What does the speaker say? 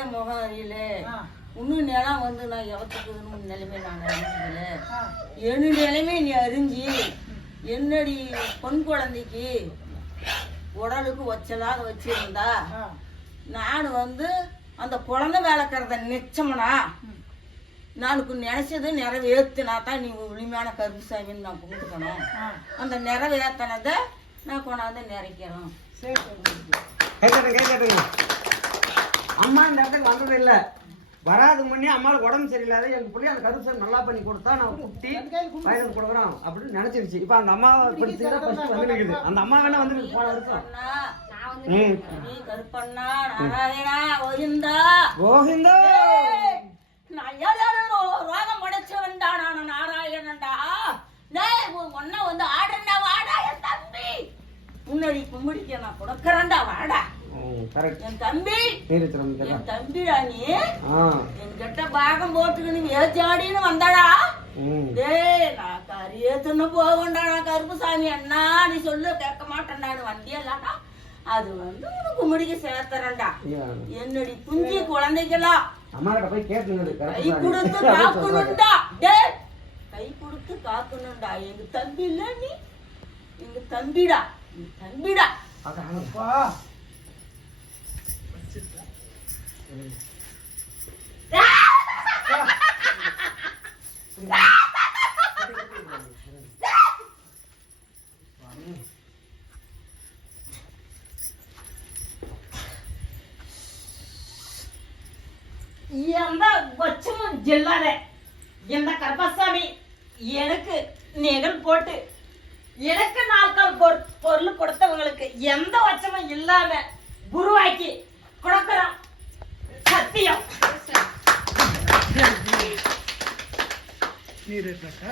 அறியுதே முகம் அறியல. இன்னும் நிலம் வந்து நான் எவத்துக்குன்னு நிலைமை நான் அறிஞ்சதில்ல. என் நிலைமை நீ அறிஞ்சு என்னடி பொன் குழந்தைக்கு உடலுக்கு ஒச்சலாக வச்சிருந்தா. நான் வந்து அந்த குழந்தை வேலைக்கிறத நிச்சயம்னா நானுக்கு நினைச்சது நிறைவேற்றினா தான் நீ உரிமையான கருப்புசாமின்னு நான் கும்பிட்டுக்கணும் ஆ. அந்த நிறைவேற்றினதை நான் கொண்டாந்து நிறைக்கிறோம் சரி சரி கை தட்டுங்க கை தட்டுங்க அம்மா இந்த இடத்துக்கு வந்தது இல்ல. வராது முன்னே அம்மாவுக்கு உடம்பு சரியில்லாத எங்க பிள்ளை அந்த கருப்பு நல்லா பண்ணி கொடுத்தா நான் குட்டி வயலுக்கு கொடுக்குறோம் அப்படின்னு நினைச்சிருச்சு. இப்ப அந்த அம்மாவை படுத்து தான் வந்து நிக்குது. அந்த அம்மா வேணா வந்து போன இருக்கும். கருப்பண்ணா, ம். நீ கருப்பண்ணா நாராயணா கோவிந்தா ரோகம் படைச்சவன்டா நான் நாராயணன்டா. ஒன்ன வந்து ஆடுறா வாடா என் தம்பி. முன்னாடி கும்பிடிக்க நான் கொடுக்கறேன்டா வாடா. என் தம்பிடா நீ ஆ. என்கிட்ட பாகம் போட்டுக்கின்னு ஏச்சாடின்னு வந்தாடா. ம். டேய் நான் கறியே தின்னு போகண்டா நான் கருப்புசாமி அண்ணா நீ சொல்லு கேட்க மாட்டேன்டான்னு வண்டியல்லாடா அது வந்து உனக்கு கும்பிடிக்க சேர்த்துறேன்டா. என்னடி குஞ்சு போய் கேட்டுனது கை கொடுத்து காக்கணும்டா. டேய் கை கொடுத்து காக்கணும்டா. எங்க தம்பி இல்ல நீ. எங்க தம்பிடா. தம்பிடா. எந்த கொச்சமும் ஜில்லாத எந்த கர்ப்பசாமி எனக்கு நிகழ் போட்டு எனக்கு நாட்கள் பொருள் கொடுத்தவங்களுக்கு எந்த வச்சமும் இல்லாம ನೀರಿರಬೇಕಾ